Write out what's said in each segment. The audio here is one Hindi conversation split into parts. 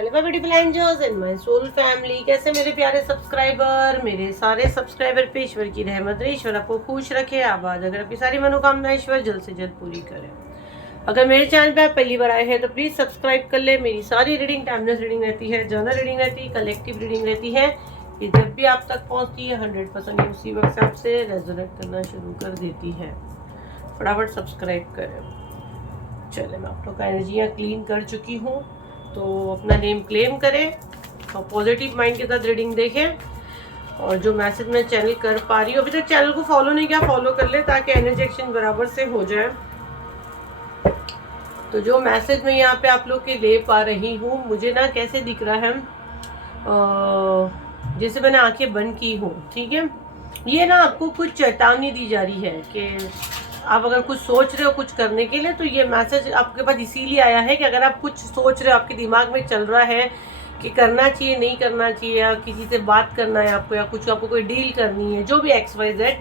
Hello my beautiful angels and my soul family. कैसे मेरे प्यारे सब्सक्राइबर, मेरे सारे सब्सक्राइबर पे ईश्वर की रहमत है। ईश्वर आपको खुश रखे, आबाद, अगर आपकी सारी मनोकामनाएं ईश्वर जल्द से जल्द पूरी करे। अगर मेरे चैनल पे आप पहली बार आए हैं तो प्लीज सब्सक्राइब कर ले। मेरी सारी रीडिंग टाइमलेस रीडिंग रहती है, जर्नल रीडिंग रहती है, कलेक्टिव रीडिंग रहती है। ये जब भी आप तक पहुंचती है 100% उसी वक्त से आपसे रेजोनेट करना शुरू कर देती है। फटाफट सब्सक्राइब करें। चले, मैं आप लोग का एनर्जियाँ क्लीन कर चुकी हूँ, तो अपना नेम क्लेम करें और पॉजिटिव माइंड के साथ रीडिंग देखें। और जो मैसेज मैं चैनल कर पा रही हूँ, अभी तक चैनल को फॉलो नहीं किया, फॉलो कर ले ताकि एनर्जी एक्सचेंज बराबर से हो जाए। तो जो मैसेज मैं यहाँ पे आप लोग के ले पा रही हूँ, मुझे ना कैसे दिख रहा है, जैसे मैंने आंखें बंद की हूँ, ठीक है। ये ना आपको कुछ चेतावनी दी जा रही है कि आप अगर कुछ सोच रहे हो कुछ करने के लिए, तो ये मैसेज आपके पास इसीलिए आया है कि अगर आप कुछ सोच रहे हो, आपके दिमाग में चल रहा है कि करना चाहिए नहीं करना चाहिए, या किसी से बात करना है आपको, या कुछ आपको कोई डील करनी है, जो भी XYZ,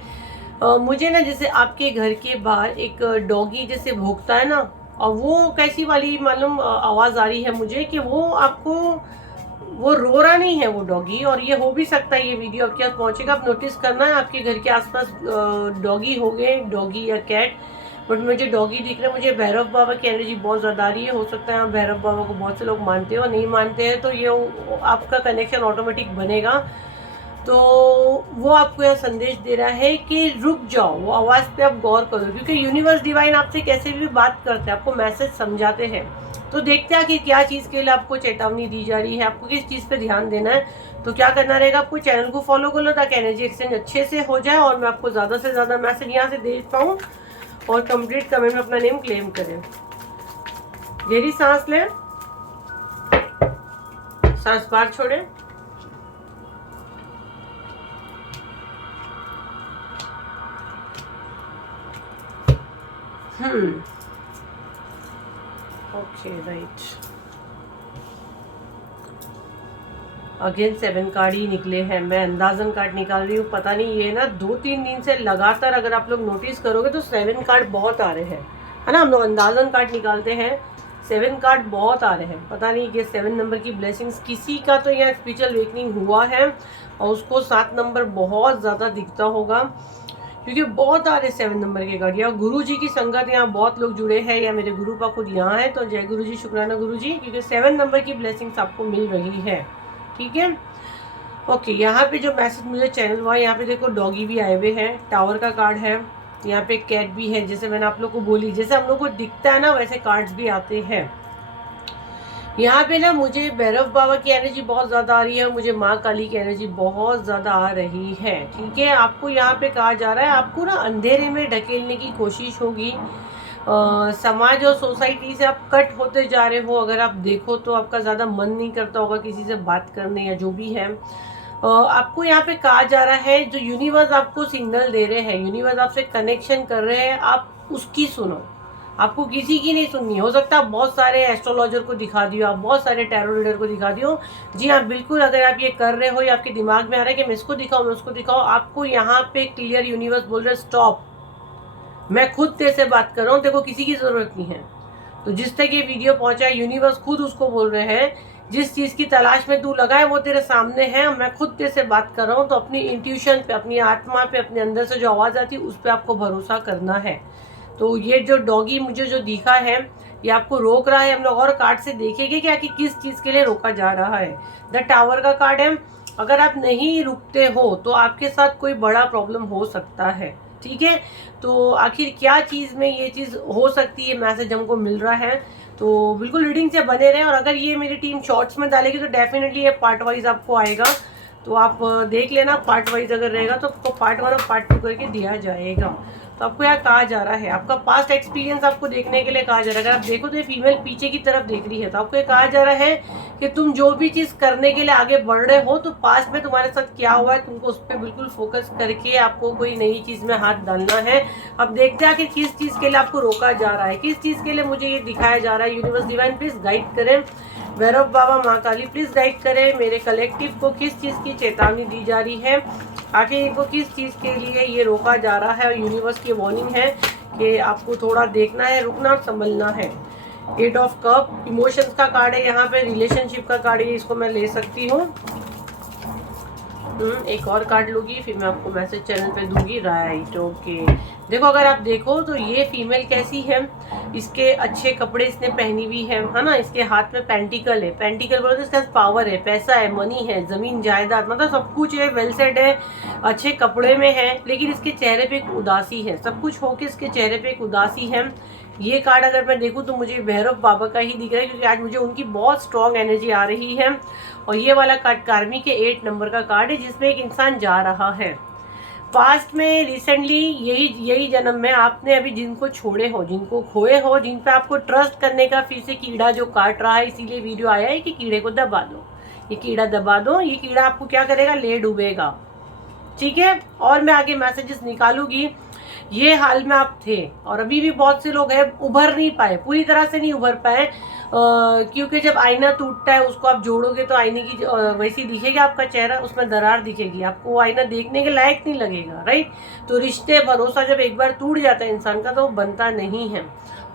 मुझे ना जैसे आपके घर के बाहर एक डॉगी जैसे भौंकता है ना, और वो कैसी वाली मालूम आवाज़ आ रही है मुझे कि वो रो रहा नहीं है वो डॉगी। और ये हो भी सकता है ये वीडियो आपके पास पहुंचेगा, आप नोटिस करना है आपके घर के आसपास डॉगी हो गए, डॉगी या कैट। बट मुझे डॉगी दिख रहा है, मुझे भैरव बाबा की एनर्जी बहुत ज़्यादा आ रही है। हो सकता है आप भैरव बाबा को बहुत से लोग मानते हो, नहीं मानते हैं तो ये आपका कनेक्शन ऑटोमेटिक बनेगा। तो वो आपको यह संदेश दे रहा है कि रुक जाओ, वो आवाज़ पे आप गौर करो, क्योंकि यूनिवर्स डिवाइन आपसे कैसे भी बात करते हैं, आपको मैसेज समझाते हैं। तो देखते हैं कि क्या चीज़ के लिए आपको चेतावनी दी जा रही है, आपको किस चीज़ पे ध्यान देना है। तो क्या करना रहेगा, आपको चैनल को फॉलो कर लो ताकि एनर्जी एक्सचेंज अच्छे से हो जाए और मैं आपको ज़्यादा से ज़्यादा मैसेज यहाँ से दे पाऊँ। और कंप्लीट कमेंट में अपना नेम क्लेम करें। गहरी सांस लें, सांस बाहर छोड़ें। Okay, right. अगेन 7 कार्ड ही निकले हैं। मैं अंदाजन कार्ड निकाल रही हूँ, पता नहीं ये ना 2-3 दिन से लगातार अगर आप लोग नोटिस करोगे तो 7 कार्ड बहुत आ रहे हैं, है ना। हम लोग अंदाजन कार्ड निकालते हैं, 7 कार्ड बहुत आ रहे हैं। पता नहीं कि 7 नंबर की ब्लेसिंग्स किसी का तो यहाँ स्पिरिचुअल वेकनिंग हुआ है और उसको 7 नंबर बहुत ज़्यादा दिखता होगा, क्योंकि बहुत आ रहे 7 नंबर के कार्ड। या गुरु जी की संगत यहाँ बहुत लोग जुड़े हैं, या मेरे गुरु पा खुद यहाँ है, तो जय गुरु जी, शुक्राना गुरु जी, क्योंकि 7 नंबर की ब्लेसिंग्स आपको मिल रही है, ठीक है। ओके, यहाँ पे जो मैसेज मुझे चैनल हुआ, यहाँ पे देखो डॉगी भी आए हुए हैं, टावर का कार्ड है, यहाँ पे कैट भी है। जैसे मैंने आप लोग को बोली, जैसे हम लोग को दिखता है ना वैसे कार्ड्स भी आते हैं। यहाँ पे ना मुझे भैरव बाबा की एनर्जी बहुत ज़्यादा आ रही है, मुझे माँ काली की एनर्जी बहुत ज़्यादा आ रही है, ठीक है। आपको यहाँ पे कहा जा रहा है आपको ना अंधेरे में ढकेलने की कोशिश होगी। समाज और सोसाइटी से आप कट होते जा रहे हो। अगर आप देखो तो आपका ज़्यादा मन नहीं करता होगा किसी से बात करने या जो भी है। आपको यहाँ पे कहा जा रहा है, जो यूनिवर्स आपको सिग्नल दे रहे हैं, यूनिवर्स आपसे कनेक्शन कर रहे हैं, आप उसकी सुनो, आपको किसी की नहीं सुननी। हो सकता है आप बहुत सारे एस्ट्रोलॉजर को दिखा दियो, आप बहुत सारे टैरो रीडर को दिखा दियो। जी हाँ, बिल्कुल, अगर आप ये कर रहे हो या आपके दिमाग में आ रहा है कि मैं इसको दिखाऊं मैं उसको दिखाऊं, आपको यहाँ पे क्लियर यूनिवर्स बोल रहे स्टॉप, मैं खुद तेरे से बात कर रहा हूँ, तेरे को किसी की जरूरत नहीं है। तो जिस तक ये वीडियो पहुंचा है, यूनिवर्स खुद उसको बोल रहे हैं, जिस चीज़ की तलाश में तू लगा है वो तेरे सामने है, मैं खुद तेरे से बात कर रहा हूँ। तो अपनी इंट्यूशन पे, अपनी आत्मा पे, अपने अंदर से जो आवाज़ आती है उस पर आपको भरोसा करना है। तो ये जो डॉगी मुझे जो दिखा है, ये आपको रोक रहा है। हम लोग और कार्ड से देखेंगे क्या कि किस चीज़ के लिए रोका जा रहा है। द टावर का कार्ड है, अगर आप नहीं रुकते हो तो आपके साथ कोई बड़ा प्रॉब्लम हो सकता है, ठीक है। तो आखिर क्या चीज़ में ये चीज़ हो सकती है, मैसेज हमको मिल रहा है। तो बिल्कुल रीडिंग से बने रहें, और अगर ये मेरी टीम शॉर्ट्स में डालेगी तो डेफिनेटली ये पार्ट वाइज आपको आएगा, तो आप देख लेना। पार्ट वाइज अगर रहेगा तो आपको पार्ट 1 और पार्ट 2 करके दिया जाएगा। तो आपको यहाँ कहा जा रहा है, आपका पास्ट एक्सपीरियंस आपको देखने के लिए कहा जा रहा है। अगर आप देखो तो ये फीमेल पीछे की तरफ देख रही है, तो आपको ये कहा जा रहा है कि तुम जो भी चीज़ करने के लिए आगे बढ़ रहे हो, तो पास्ट में तुम्हारे साथ क्या हुआ है, तुमको उस पर बिल्कुल फोकस करके आपको कोई नई चीज़ में हाथ डालना है। अब देखते हैं कि किस चीज़ के लिए आपको रोका जा रहा है, किस चीज़ के लिए मुझे ये दिखाया जा रहा है। यूनिवर्स डिवाइन प्लीज़ गाइड करें, भैरव बाबा, माँ काली प्लीज़ गाइड करें मेरे कलेक्टिव को, किस चीज़ की चेतावनी दी जा रही है, आखिर इनको किस चीज़ के लिए ये रोका जा रहा है। और यूनिवर्स की वार्निंग है कि आपको थोड़ा देखना है, रुकना और संभलना है। 8 ऑफ कप इमोशंस का कार्ड है यहाँ पे, रिलेशनशिप का कार्ड है, इसको मैं ले सकती हूँ। एक और कार्ड लूँगी, फिर मैं आपको मैसेज चैनल पे दूंगी। Right, okay. देखो, अगर आप देखो तो ये फीमेल कैसी है, इसके अच्छे कपड़े इसने पहनी हुई है ना। इसके हाथ में पेंटिकल है, पेंटिकल बोलो तो इसके पास पावर है, पैसा है, मनी है, जमीन जायदाद, मतलब सब कुछ है, वेल सेट है, अच्छे कपड़े में है, लेकिन इसके चेहरे पे एक उदासी है। सब कुछ होके इसके चेहरे पे एक उदासी है। ये कार्ड अगर मैं देखूं तो मुझे भैरव बाबा का ही दिख रहा है, क्योंकि आज मुझे उनकी बहुत स्ट्रॉन्ग एनर्जी आ रही है। और ये वाला कार्ड कार्मी के 8 नंबर का कार्ड है, जिसमें एक इंसान जा रहा है पास्ट में, रिसेंटली, यही जन्म में आपने अभी जिनको छोड़े हो, जिनको खोए हो, जिन पे आपको ट्रस्ट करने का फिर से कीड़ा जो काट रहा है। इसीलिए वीडियो आया है कि कीड़े को दबा दो, ये कीड़ा दबा दो। ये कीड़ा आपको क्या करेगा, ले डूबेगा, ठीक है। और मैं आगे मैसेजेस निकालूंगी। ये हाल में आप थे और अभी भी बहुत से लोग हैं उभर नहीं पाए, पूरी तरह से नहीं उभर पाए, क्योंकि जब आईना टूटता है उसको आप जोड़ोगे तो आईने की वैसी दिखेगा आपका चेहरा, उसमें दरार दिखेगी, आपको वो आईना देखने के लायक नहीं लगेगा, राइट। तो रिश्ते, भरोसा जब एक बार टूट जाता है इंसान का तो वो बनता नहीं है।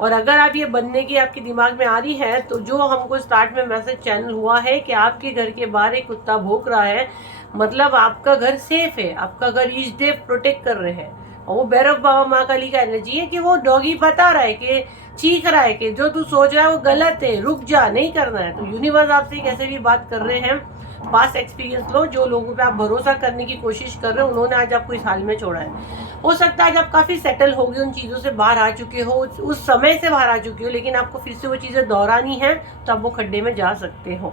और अगर आप ये बनने की आपके दिमाग में आ रही है, तो जो हमको स्टार्ट में मैसेज चैनल हुआ है कि आपके घर के बाहर एक कुत्ता भौंक रहा है, मतलब आपका घर सेफ है, आपका घर ईष्ट देव प्रोटेक्ट कर रहे हैं। और वो भैरव बाबा माँ काली का एनर्जी है कि वो डॉगी बता रहा है कि चीख रहा है कि जो तू सोच रहा है वो गलत है, रुक जा, नहीं करना है। तो यूनिवर्स आपसे कैसे भी बात कर रहे हैं। पास्ट एक्सपीरियंस लो, जो लोगों पे आप भरोसा करने की कोशिश कर रहे हो उन्होंने आज आपको इस हाल में छोड़ा है। हो सकता है आज आप काफी सेटल हो गए, उन चीजों से बाहर आ चुके हो, उस समय से बाहर आ चुके हो, लेकिन आपको फिर से वो चीजें दोहरानी है तो आप वो खड्डे में जा सकते हो।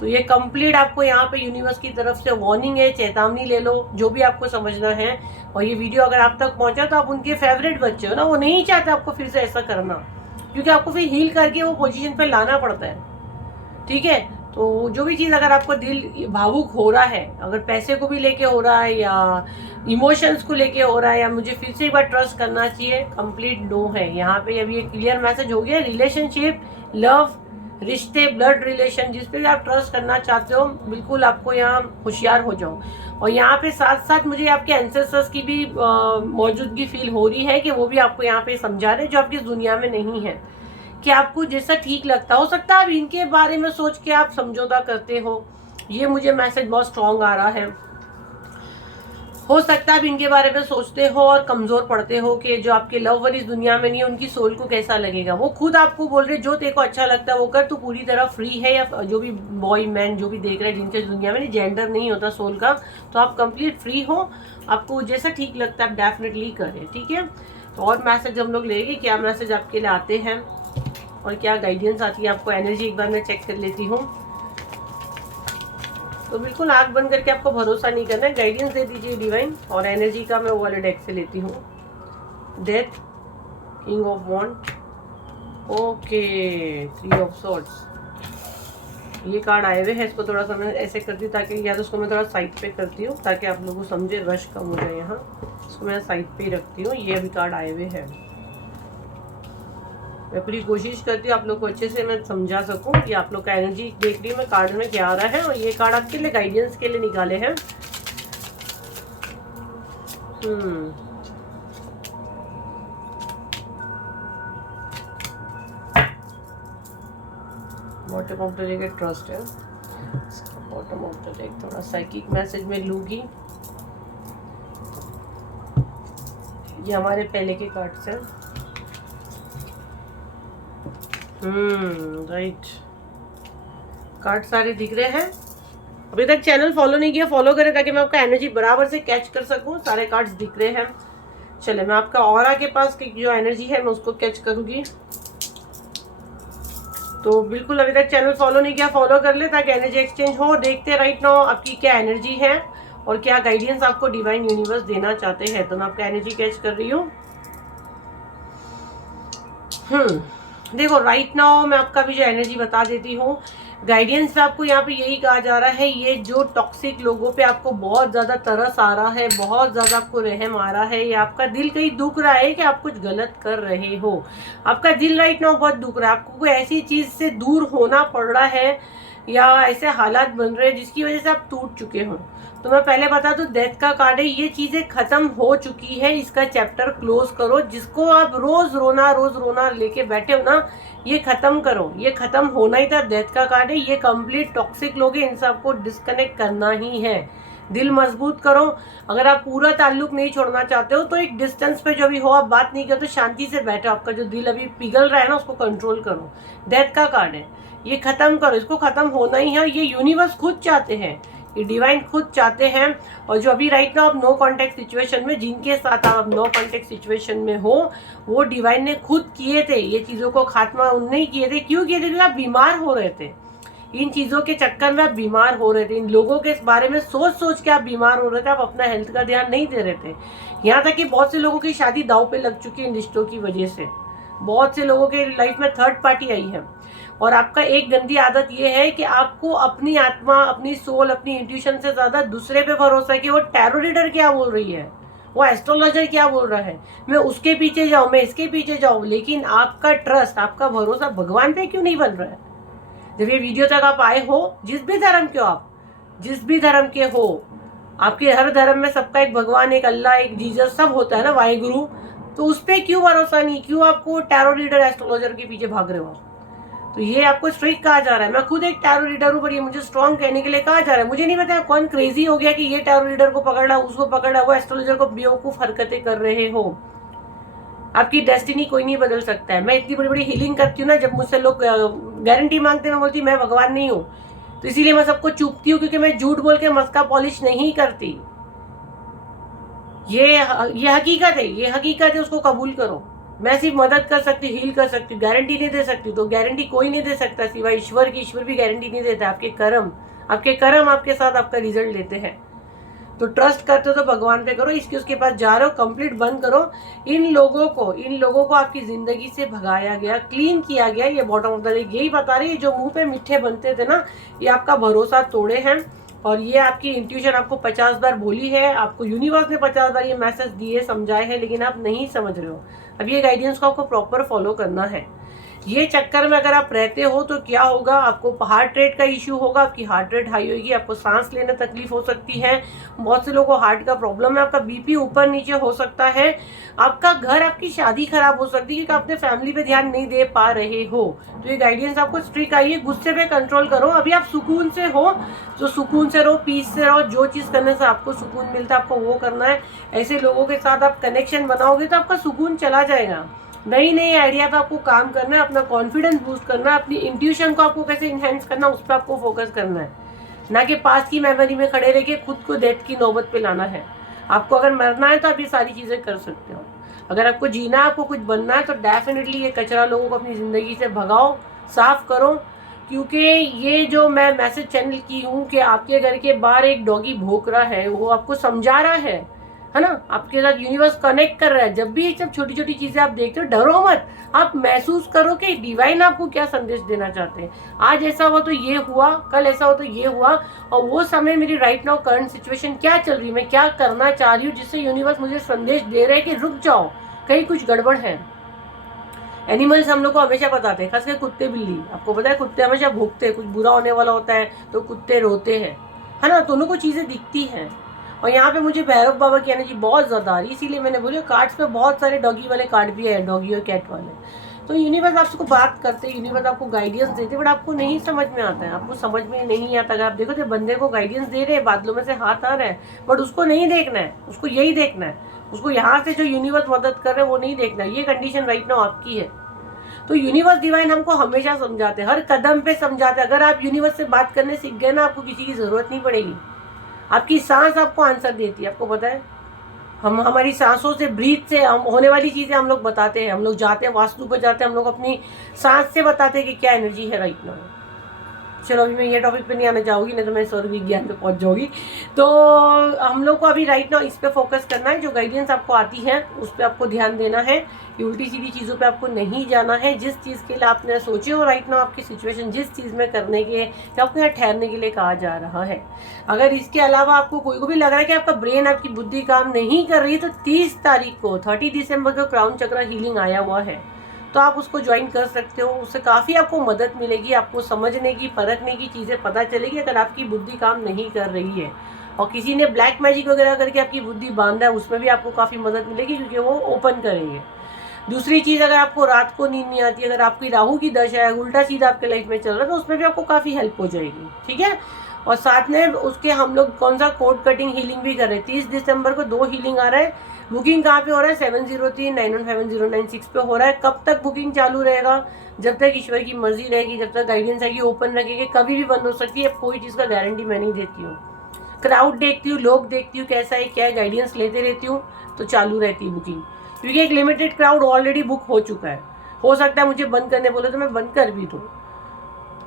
तो ये कंप्लीट आपको यहाँ पे यूनिवर्स की तरफ से वार्निंग है, चेतावनी ले लो, जो भी आपको समझना है। और ये वीडियो अगर आप तक पहुंचा तो आप उनके फेवरेट बच्चे हो ना, वो नहीं चाहते आपको फिर से ऐसा करना, क्योंकि आपको फिर हील करके वो पोजीशन पे लाना पड़ता है, ठीक है। तो जो भी चीज़ अगर आपको दिल भावुक हो रहा है, अगर पैसे को भी लेके हो रहा है या इमोशंस को लेके हो रहा है, या मुझे फिर से एक बार ट्रस्ट करना चाहिए, कंप्लीट नो है यहाँ पे। अभी एक क्लियर मैसेज हो गया, रिलेशनशिप, लव, रिश्ते, ब्लड रिलेशन, जिस पे भी आप ट्रस्ट करना चाहते हो, बिल्कुल आपको यहाँ होशियार हो जाओ। और यहाँ पे साथ साथ मुझे आपके एंसेस्टर्स की भी मौजूदगी फील हो रही है कि वो भी आपको यहाँ पे समझा रहे, जो आपकी दुनिया में नहीं है, कि आपको जैसा ठीक लगता हो सकता है आप इनके बारे में सोच के आप समझौता करते हो। ये मुझे मैसेज बहुत स्ट्रांग आ रहा है। हो सकता है आप इनके बारे में सोचते हो और कमजोर पड़ते हो कि जो आपके लव वाली इस दुनिया में नहीं है उनकी सोल को कैसा लगेगा। वो खुद आपको बोल रहे जो तेरे को अच्छा लगता है वो कर, तू पूरी तरह फ्री है। या जो भी बॉय मैन जो भी देख रहे हैं जिनके दुनिया में जेंडर नहीं होता सोल का, तो आप कंप्लीट फ्री हो, आपको जैसा ठीक लगता है आप डेफिनेटली करें, ठीक है। तो और मैसेज हम लोग लेंगे, क्या मैसेज आपके लिए आते हैं और क्या गाइडेंस आती है आपको। एनर्जी एक बार मैं चेक कर लेती हूँ। तो बिल्कुल आंख बंद करके आपको भरोसा नहीं करना है, गाइडेंस दे दीजिए डिवाइन। और एनर्जी का मैं वो वाले डेक से लेती हूँ। Death, king of wand, okay, 3 of swords, ये कार्ड आए हुए हैं। इसको थोड़ा सा मैं ऐसे करती हूँ ताकि, या तो उसको मैं थोड़ा साइड पे करती हूँ ताकि आप लोगों को समझे, रश कम हो जाए यहाँ। इसको मैं साइड पे ही रखती हूँ। ये अभी कार्ड आए हुए हैं, मैं पूरी कोशिश करती हूँ आप लोग को अच्छे से मैं समझा सकूँ कि आप लोग का एनर्जी देख रही हूँ मैं कार्ड में क्या आ रहा है। और ये कार्ड आपके लिए गाइडेंस के लिए निकाले हैं। Bottom of the deck trust है, बॉटम ऑफ द डेक थोड़ा साइकिक मैसेज में लूंगी। ये हमारे पहले के कार्ड्स हैं। राइट, कार्ड सारे दिख रहे हैं। अभी तक चैनल फॉलो नहीं किया, फॉलो करें ताकि मैं आपका एनर्जी बराबर से कैच कर सकूं। सारे कार्ड्स दिख रहे हैं। चले, मैं आपका ऑरा के पास की जो एनर्जी है मैं उसको कैच करूंगी। तो बिल्कुल अभी तक चैनल फॉलो नहीं किया, फॉलो कर ले ताकि एनर्जी एक्सचेंज हो। देखते राइट नाउ आपकी क्या एनर्जी है और क्या गाइडेंस आपको डिवाइन यूनिवर्स देना चाहते हैं। तो मैं आपका एनर्जी कैच कर रही हूँ। देखो राइट नाउ मैं आपका भी जो एनर्जी बता देती हूँ। गाइडेंस में आपको यहाँ पे यही कहा जा रहा है, ये जो टॉक्सिक लोगों पे आपको बहुत ज़्यादा तरस आ रहा है, बहुत ज़्यादा आपको रहम आ रहा है, या आपका दिल कहीं दुख रहा है कि आप कुछ गलत कर रहे हो। आपका दिल राइट नाउ बहुत दुख रहा है, आपको कोई ऐसी चीज़ से दूर होना पड़ रहा है या ऐसे हालात बन रहे हैं जिसकी वजह से आप टूट चुके हो। तो मैं पहले बता दूं, डेथ का कार्ड है, ये चीजें खत्म हो चुकी है, इसका चैप्टर क्लोज करो। जिसको आप रोज रोना लेके बैठे हो ना, ये खत्म करो, ये खत्म होना ही था। डेथ का कार्ड है, ये कंप्लीट टॉक्सिक लोग हैं, इन सबको डिस्कनेक्ट करना ही है। दिल मजबूत करो। अगर आप पूरा ताल्लुक नहीं छोड़ना चाहते हो तो एक डिस्टेंस पे जो भी हो, आप बात नहीं करते, शांति से बैठो। आपका जो दिल अभी पिघल रहा है ना, उसको कंट्रोल करो। डेथ का कार्ड है, ये खत्म करो, इसको खत्म होना ही है। ये यूनिवर्स खुद चाहते हैं, ये डिवाइन खुद चाहते हैं। और जो अभी राइट ना आप नो कांटेक्ट सिचुएशन में, जिनके साथ आप नो कांटेक्ट सिचुएशन में हो, वो डिवाइन ने खुद किए थे ये चीजों को खात्मा। उनने ही किए थे। क्यों किए थे? क्योंकि आप बीमार हो रहे थे, इन चीजों के चक्कर में आप बीमार हो रहे थे। इन लोगों के बारे में सोच सोच के आप बीमार हो रहे थे, आप अपना हेल्थ का ध्यान नहीं दे रहे थे। यहाँ तक कि बहुत से लोगों की शादी दांव पे लग चुकी है इन रिश्तों की वजह से। बहुत से लोगों के लाइफ में थर्ड पार्टी आई है। और आपका एक गंदी आदत ये है कि आपको अपनी आत्मा, अपनी सोल, अपनी इंट्यूशन से ज्यादा दूसरे पे भरोसा है कि वो टैरो रीडर क्या बोल रही है, वो एस्ट्रोलॉजर क्या बोल रहा है, मैं उसके पीछे जाऊं, मैं इसके पीछे जाऊं। लेकिन आपका ट्रस्ट, आपका भरोसा भगवान पे क्यों नहीं बन रहा है? जब ये वीडियो तक आप आए हो, जिस भी धर्म के हो आप, जिस भी धर्म के हो, आपके हर धर्म में सबका एक भगवान, एक अल्लाह, एक जीसस, सब होता है ना, वाहिगुरु। तो उस पर क्यों भरोसा नहीं? क्यों आपको टैरो रीडर, एस्ट्रोलॉजर के पीछे भाग रहे हो? तो ये आपको स्ट्रिक्ट कहा जा रहा है। मैं खुद एक टैरो रीडर हूँ, पर ये मुझे स्ट्रॉन्ग कहने के लिए कहा जा रहा है। मुझे नहीं पता कौन क्रेजी हो गया कि ये टैरो रीडर को पकड़ रहा, उसको पकड़ रहा, वो एस्ट्रोलॉजर को बेवकूफ हरकतें कर रहे हो। आपकी डेस्टिनी कोई नहीं बदल सकता है। मैं इतनी बड़ी बड़ी हीलिंग करती हूँ ना, जब मुझसे लोग गारंटी मांगते हैं, मैं बोलती मैं भगवान नहीं हूँ। तो इसीलिए मैं सबको चुपती हूँ, क्योंकि मैं झूठ बोल के मस्का पॉलिश नहीं करती। ये हकीकत है, ये हकीकत है, उसको कबूल करो। मैं सिर्फ मदद कर सकती, हील कर सकती, गारंटी नहीं दे सकती। तो गारंटी कोई नहीं दे सकता सिवाय ईश्वर की। ईश्वर भी गारंटी नहीं देता। आपके कर्म आपके साथ आपका रिजल्ट लेते हैं। तो ट्रस्ट करते हो तो भगवान पे करो। इसके उसके पास जा रहे हो, कंप्लीट बंद करो। इन लोगों को आपकी जिंदगी से भगाया गया, क्लीन किया गया। ये बॉटम ऑफ द डे यही बता रही है। जो मुंह पे मीठे बनते थे ना, ये आपका भरोसा तोड़े हैं। और ये आपकी इंट्यूशन आपको 50 बार बोली है, आपको यूनिवर्स ने 50 बार ये मैसेज दिए, समझाए हैं, लेकिन आप नहीं समझ रहे हो। अब ये गाइडेंस को आपको प्रॉपर फॉलो करना है। ये चक्कर में अगर आप रहते हो तो क्या होगा? आपको हार्ट रेट का इश्यू होगा, आपकी हार्ट रेट हाई होगी, आपको सांस लेने तकलीफ हो सकती है। बहुत से लोगों को हार्ट का प्रॉब्लम है, आपका बीपी ऊपर नीचे हो सकता है, आपका घर, आपकी शादी खराब हो सकती है, क्योंकि आप अपने फैमिली पे ध्यान नहीं दे पा रहे हो। तो ये गाइडेंस आपको स्ट्रिक्ट आई है। गुस्से पे कंट्रोल करो। अभी आप सुकून से हो तो सुकून से रहो, पीस से रहो। जो चीज करने से आपको सुकून मिलता है, आपको वो करना है। ऐसे लोगों के साथ आप कनेक्शन बनाओगे तो आपका सुकून चला जाएगा। नई नई आइडिया पे आपको काम करना है, अपना कॉन्फिडेंस बूस्ट करना है, अपनी इंट्यूशन को आपको कैसे इनहेंस करना है, उस पर आपको फोकस करना है। ना कि पास्ट की मेमोरी में खड़े रह के खुद को डेथ की नौबत पे लाना है। आपको अगर मरना है तो आप ये सारी चीजें कर सकते हो। अगर आपको जीना है, आपको कुछ बनना है, तो डेफिनेटली ये कचरा लोगों को अपनी जिंदगी से भगाओ, साफ करो। क्योंकि ये जो मैं मैसेज चैनल की हूँ कि आपके घर के बाहर एक डॉगी भौंक रहा है, वो आपको समझा रहा है ना, आपके साथ यूनिवर्स कनेक्ट कर रहा है। जब भी सब छोटी छोटी चीजें आप देखते हो, डरो मत। आप महसूस करो कि डिवाइन आपको क्या संदेश देना चाहते हैं। आज ऐसा हुआ तो ये हुआ, कल ऐसा हुआ तो ये हुआ, और वो समय मेरी राइट नाउ करंट सिचुएशन क्या चल रही है, मैं क्या करना चाह रही हूँ, जिससे यूनिवर्स मुझे संदेश दे रहा है कि रुक जाओ, कहीं कुछ गड़बड़ है। एनिमल्स हम लोग को हमेशा बताते हैं, खासकर कुत्ते बिल्ली। आपको पता है कुत्ते हमेशा भूखते हैं, कुछ बुरा होने वाला होता है तो कुत्ते रोते हैं, है ना। दोनों को चीजें दिखती हैं। और यहाँ पे मुझे भैरव बाबा की एनर्जी बहुत ज्यादा आ रही है, इसीलिए मैंने बोली। कार्ड्स पे बहुत सारे डॉगी वाले कार्ड भी है, डॉगी और कैट वाले। तो यूनिवर्स आपको बात करते हैं, यूनिवर्स आपको गाइडेंस देते, बट आपको नहीं समझ में आता है। आपको समझ में नहीं आता। अगर आप देखो तो बंदे को गाइडेंस दे रहे हैं, बादलों में से हाथ आ रहा है, बट उसको नहीं देखना है, उसको यही देखना है। उसको यहाँ से जो यूनिवर्स मदद कर रहे हैं वो नहीं देखना है। ये कंडीशन राइट नाउ आपकी है। तो यूनिवर्स डिवाइन हमको हमेशा समझाते हैं, हर कदम पे समझाते हैं। अगर आप यूनिवर्स से बात करने सीख गए ना, आपको किसी की जरूरत नहीं पड़ेगी। आपकी सांस आपको आंसर देती है। आपको पता है, हम हमारी सांसों से, ब्रीथ से हम होने वाली चीजें हम लोग बताते हैं। हम लोग जाते हैं वास्तु पर जाते हैं, हम लोग अपनी सांस से बताते हैं कि क्या एनर्जी है राइट नाउ। चलो अभी मैं ये टॉपिक पे नहीं आना चाहूँगी, नहीं तो मैं सौर विज्ञान पे पहुंच जाऊंगी। तो हम लोग को अभी राइट नाउ इस पे फोकस करना है। जो गाइडेंस आपको आती है उस पर आपको ध्यान देना है। ये उल्टी सीधी चीज़ों पे आपको नहीं जाना है। जिस चीज़ के लिए आपने सोचे हो राइट नाउ, आपकी सिचुएशन जिस चीज़ में करने के या आपको यहाँ ठहरने के लिए कहा जा रहा है। अगर इसके अलावा आपको कोई को भी लग रहा है कि आपका ब्रेन, आपकी बुद्धि काम नहीं कर रही है, तो 30 तारीख को 30 दिसंबर को क्राउन चक्र हीलिंग आया हुआ है, तो आप उसको ज्वाइन कर सकते हो। उससे काफ़ी आपको मदद मिलेगी, आपको समझने की, परखने की चीज़ें पता चलेगी अगर आपकी बुद्धि काम नहीं कर रही है। और किसी ने ब्लैक मैजिक वगैरह करके आपकी बुद्धि बांधा है, उसमें भी आपको काफ़ी मदद मिलेगी, क्योंकि वो ओपन करेंगे। दूसरी चीज़, अगर आपको रात को नींद नहीं आती, अगर आपकी राहु की दशा है, उल्टा सीधा आपके लाइफ में चल रहा है, तो उसमें भी आपको काफ़ी हेल्प हो जाएगी। ठीक है। और साथ में उसके हम लोग कौन सा कोड कटिंग हीलिंग भी कर रहे हैं। 30 दिसंबर को 2 हीलिंग आ रहा है। बुकिंग कहाँ पे हो रहा है? 7039157096 पे हो रहा है। कब तक बुकिंग चालू रहेगा? जब तक ईश्वर की मर्जी रहेगी, जब तक गाइडेंस आएगी। ओपन रखेगी, कभी भी बंद हो सकती है, कोई चीज़ का गारंटी मैं नहीं देती हूँ। क्राउड देखती हूँ, लोग देखती हूँ कैसा है क्या है, गाइडेंस लेते रहती हूँ, तो चालू रहती है बुकिंग। क्योंकि एक लिमिटेड क्राउड ऑलरेडी बुक हो चुका है। हो सकता है मुझे बंद करने बोले तो मैं बंद कर भी दूँ।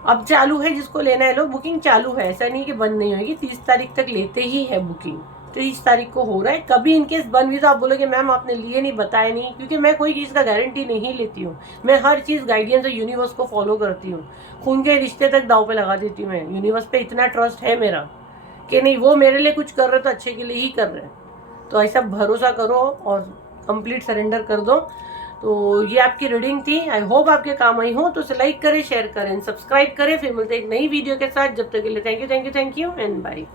अब चालू है, जिसको लेना है लो, बुकिंग चालू है, ऐसा नहीं कि बंद नहीं होगी। 30 तारीख तक लेते ही है बुकिंग। 30 तारीख को हो रहा है। कभी इनकेस बंद भी तो आप बोलोगे मैम आपने लिए नहीं, बताया नहीं, क्योंकि मैं कोई चीज़ का गारंटी नहीं लेती हूँ। मैं हर चीज़ गाइडेंस और यूनिवर्स को फॉलो करती हूँ। खून के रिश्ते तक दाव पे लगा देती हूँ मैं। यूनिवर्स पे इतना ट्रस्ट है मेरा कि नहीं, वो मेरे लिए कुछ कर रहे तो अच्छे के लिए ही कर रहे हैं। तो ऐसा भरोसा करो और कंप्लीट सरेंडर कर दो। तो ये आपकी रीडिंग थी। आई होप आपके काम आई हो। तो उसे लाइक करें, शेयर करें, सब्सक्राइब करें। फिर मिलते हैं एक नई वीडियो के साथ। जब तक के लिए थैंक यू एंड बाय।